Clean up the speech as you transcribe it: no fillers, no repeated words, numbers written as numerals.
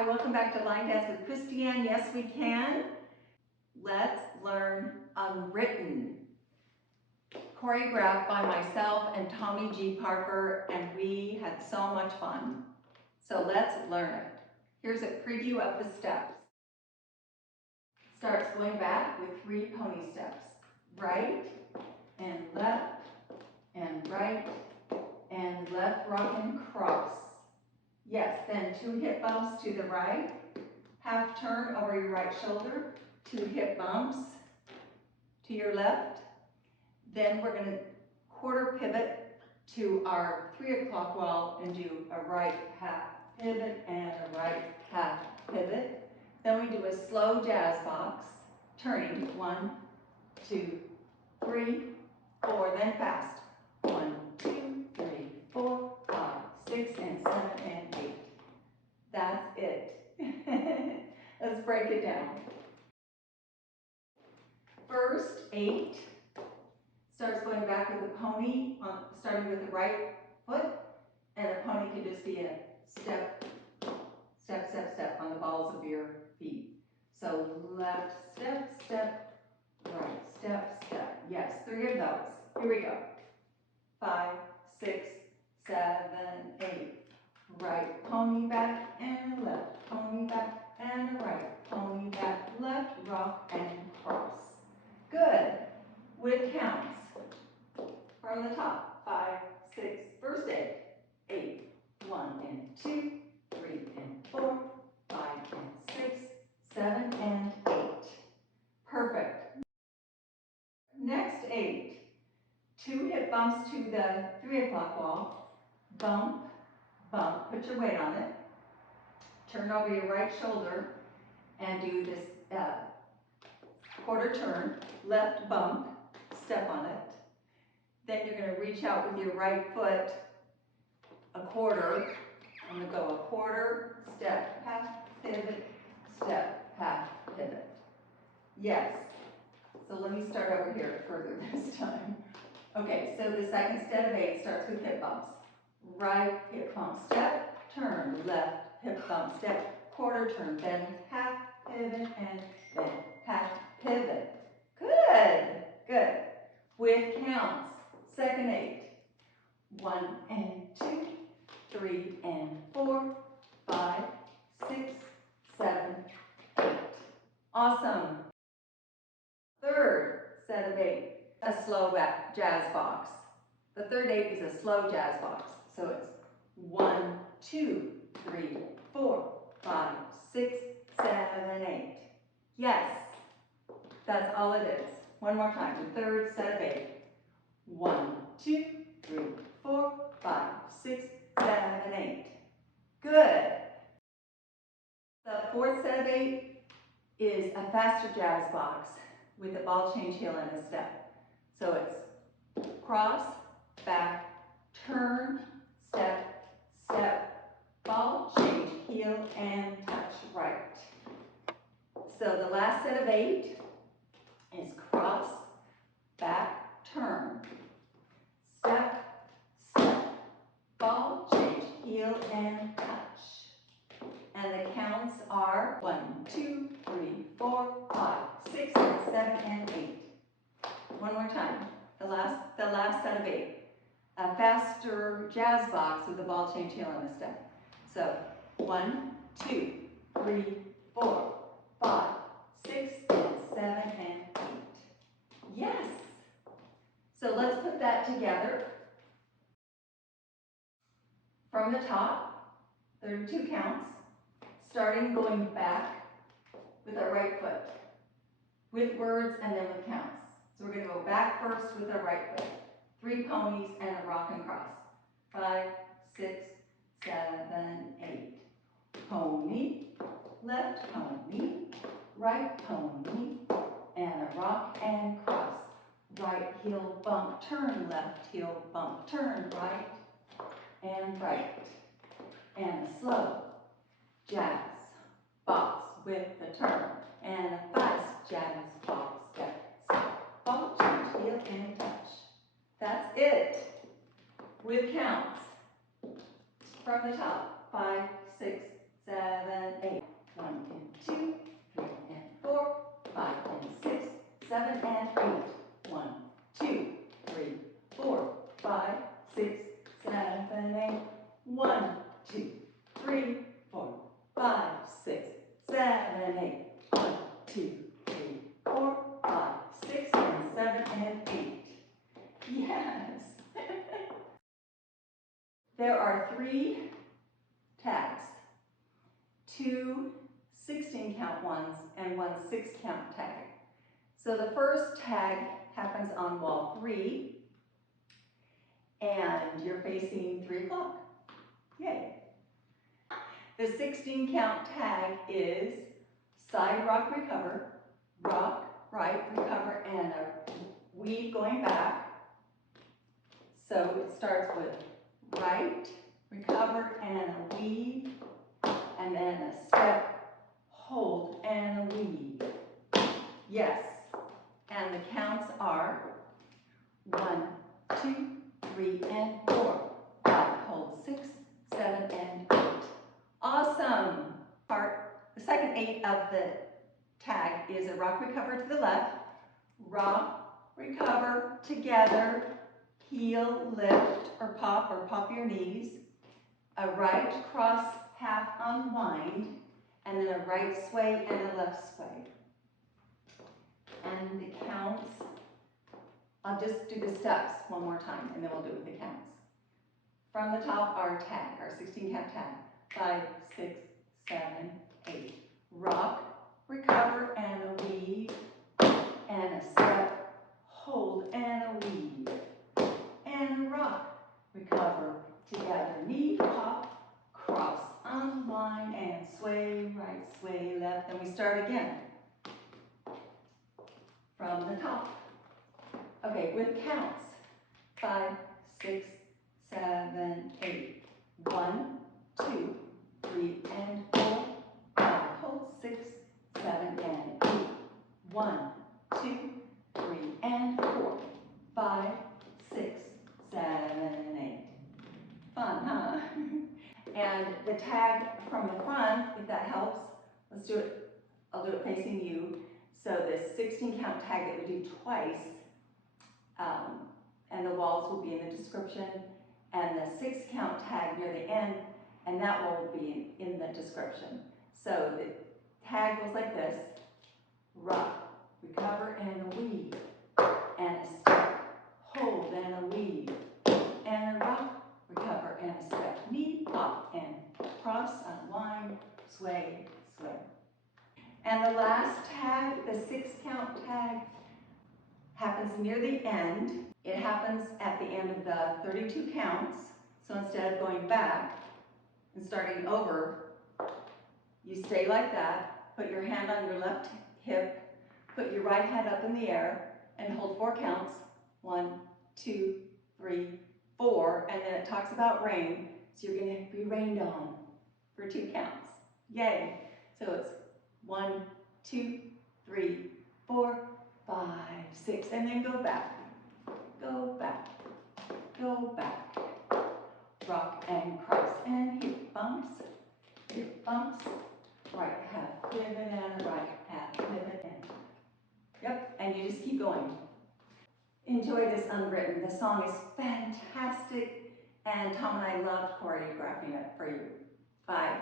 Hi, welcome back to Line Dance with Christiane. Yes, we can. Let's learn Unwritten, choreographed by myself and Tommy G. Parker, and we had so much fun. So let's learn it. Here's a preview of the steps. Starts going back with 3 pony steps. Right and left and right and left rock and cross. Yes, then 2 hip bumps to the right, half turn over your right shoulder, 2 hip bumps to your left. Then we're going to quarter pivot to our 3 o'clock wall and do a right half pivot and a right half pivot. Then we do a slow jazz box, turning 1, 2, 3, 4, then fast. 1, 2, 3, 4, 5, 6, and 7, and 8. That's it. Let's break it down. First, 8 starts going back with a pony, starting with the right foot, and a pony can just be a step, step, step, step on the balls of your feet. So left step, step, right step, step. Yes, 3 of those. Here we go. 5, 6, 7, 8. Right pony back and left pony back and right pony back, left rock and cross. Good. With counts from the top. 5, 6, first 8. 8, 1 and 2, 3 and 4, 5 and 6, 7 and 8. Perfect. Next 8. 2 hip bumps to the 3 o'clock wall. Bump, bump, put your weight on it. Turn over your right shoulder and do this quarter turn, left bump, step on it. Then you're going to reach out with your right foot a quarter. I'm going to go a quarter, step, half, pivot, step, half, pivot. Yes. So let me start over here further this time. Okay, so the second set of 8 starts with hip bumps. Right hip bump, step, turn, left hip bump, step, quarter turn, then half pivot, and then half pivot. Good, good. With counts, second 8. 1 and 2, 3 and 4, 5, 6, 7, 8. Awesome. Third set of 8, a slow jazz box. The third 8 is a slow jazz box. So it's 1, 2, 3, 4, 5, 6, 7, 8. Yes, that's all it is. One more time, the third set of 8. 1, 2, 3, 4, 5, 6, 7, 8. Good. The fourth set of 8 is a faster jazz box with a ball change heel and a step. So it's cross, back, turn, step, step, ball, change, heel, and touch right. So the last set of 8 is cross, back, turn, step, step, ball, change, heel, and touch. And the counts are 1, 2, 3, 4, 5, 6, 7, and 8. One more time. The last set of 8. A faster jazz box with a ball change heel and a step. So 1, 2, 3, 4, 5, 6, 7, and 8. Yes. So let's put that together. From the top, there are 2 counts, starting going back with our right foot, with words and then with counts. So we're going to go back first with our right foot. 3 ponies and a rock and cross. 5, 6, 7, 8. Pony, left pony, right pony, and a rock and cross. Right heel bump, turn, left heel bump, turn, right and right. And a slow jazz box with the turn. And a fast jazz box, step, step, ball change, heel, and touch. That's it. With counts from the top. 5, 6, 7, 8. 3 tags, 2 16 count ones and 1 6 count tag. So the first tag happens on wall 3 and you're facing 3 o'clock. Yay. The 16 count tag is side rock recover, rock, right, recover, and a weave going back. So it starts with right, recover, and a weave, and then a step, hold, and a weave. Yes. And the counts are 1, 2, 3, and 4. 5, hold, 6, 7, and 8. Awesome. The second 8 of the tag is a rock recover to the left, rock, recover, together, heel, lift, or pop your knees, a right cross half unwind, and then a right sway and a left sway. And the counts, I'll just do the steps one more time and then we'll do it with the counts. From the top, our tag, our 16 count tag, 5, 6, 7, 8. Rock, recover, and a weave, and a step, hold, and a weave, and a rock, recover, together, knee, pop, cross, unwind, and sway, right, sway, left, and we start again from the top. Okay, with counts, 5, 6, 7, 8. 1, 2, 3, and 4. 5, hold, 6, 7, and 8. 1, 2, 3, and 4. 5, 6, 7, 8. Fun, huh? And the tag from the front, if that helps, let's do it. I'll do it facing you. So this 16 count tag that we do twice, and the walls will be in the description, and the 6 count tag near the end, and that will be in the description. So the tag goes like this: rock, recover, and a weave, and a step, hold, and a weave, and a rock, recover, and a step, knee, pop, and cross, unwind, sway, sway. And the last tag, the 6 count tag, happens near the end. It happens at the end of the 32 counts. So instead of going back and starting over, you stay like that, put your hand on your left hip, put your right hand up in the air, and hold 4 counts. 1, 2, 3, 4, and then it talks about rain, so you're going to be rained on for 2 counts. Yay! So it's 1, 2, 3, 4, 5, 6, and then go back, go back, go back, rock and cross, and hip bumps, right half pivot and right half pivot and, yep, and you just keep going. Enjoy this Unwritten. The song is fantastic, and Tom and I loved choreographing it for you. Bye.